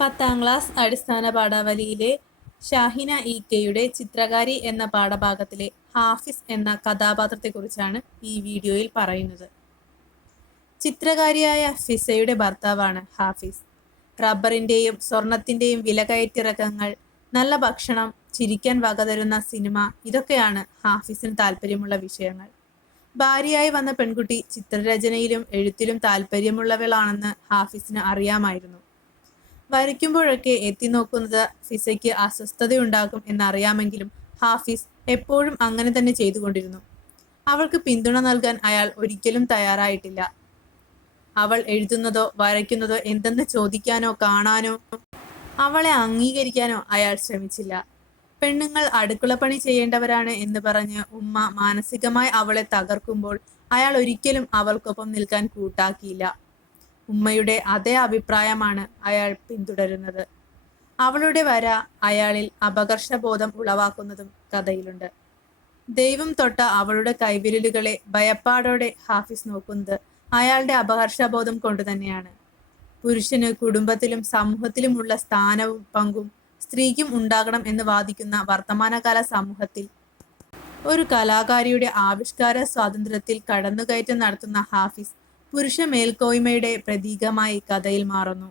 പത്താം ക്ലാസ് അടിസ്ഥാന പാഠാവലിയിലെ ഷാഹിന ഇ കെയുടെ ചിത്രകാരി എന്ന പാഠഭാഗത്തിലെ ഹാഫിസ് എന്ന കഥാപാത്രത്തെക്കുറിച്ചാണ് ഈ വീഡിയോയിൽ പറയുന്നത്. ചിത്രകാരിയായ ഫിസയുടെ ഭർത്താവാണ് ഹാഫിസ്. റബ്ബറിന്റെയും സ്വർണത്തിന്റെയും വിലകയറ്റിറക്കങ്ങൾ നല്ല ഭക്ഷണം ചിരിക്കാൻ വകതരുന്ന സിനിമ ഇതൊക്കെയാണ് ഹാഫിസിന് താല്പര്യമുള്ള വിഷയങ്ങൾ. ഭാര്യയായി വന്ന പെൺകുട്ടി ചിത്രരചനയിലും എഴുത്തിലും താല്പര്യമുള്ളവളാണെന്ന് ഹാഫിസിന് അറിയാമായിരുന്നു. വരയ്ക്കുമ്പോഴൊക്കെ എത്തി നോക്കുന്നത് ഫിസയ്ക്ക് അസ്വസ്ഥതയുണ്ടാക്കും എന്നറിയാമെങ്കിലും ഹാഫിസ് എപ്പോഴും അങ്ങനെ തന്നെ ചെയ്തുകൊണ്ടിരുന്നു. അവൾക്ക് പിന്തുണ നൽകാൻ അയാൾ ഒരിക്കലും തയ്യാറായിട്ടില്ല. അവൾ എഴുതുന്നതോ വരയ്ക്കുന്നതോ എന്തെന്ന് ചോദിക്കാനോ കാണാനോ അവളെ അംഗീകരിക്കാനോ അയാൾ ശ്രമിച്ചില്ല. പെണ്ണുങ്ങൾ അടുക്കളപ്പണി ചെയ്യേണ്ടവരാണ് എന്ന് പറഞ്ഞ് ഉമ്മ മാനസികമായി അവളെ തകർക്കുമ്പോൾ അയാൾ ഒരിക്കലും അവൾക്കൊപ്പം നിൽക്കാൻ കൂട്ടാക്കിയില്ല. ഉമ്മയുടെ അതേ അഭിപ്രായമാണ് അയാൾ പിന്തുടരുന്നത്. അവളുടെ വര അയാളിൽ അപകർഷബോധം ഉളവാക്കുന്നതും കഥയിലുണ്ട്. ദൈവം തൊട്ട അവളുടെ കൈവിരലുകളെ ഭയപ്പാടോടെ ഹാഫിസ് നോക്കുന്നത് അയാളുടെ അപകർഷബോധം കൊണ്ട് തന്നെയാണ്. പുരുഷന് കുടുംബത്തിലും സമൂഹത്തിലുമുള്ള സ്ഥാനവും പങ്കും സ്ത്രീക്കും ഉണ്ടാകണം എന്ന് വാദിക്കുന്ന വർത്തമാനകാല സമൂഹത്തിൽ ഒരു കലാകാരിയുടെ ആവിഷ്കാര സ്വാതന്ത്ര്യത്തിൽ കടന്നുകയറ്റം നടത്തുന്ന ഹാഫിസ് പുരുഷ മേൽക്കോയ്മയുടെ പ്രതീകമായി കഥയിൽ മാറുന്നു.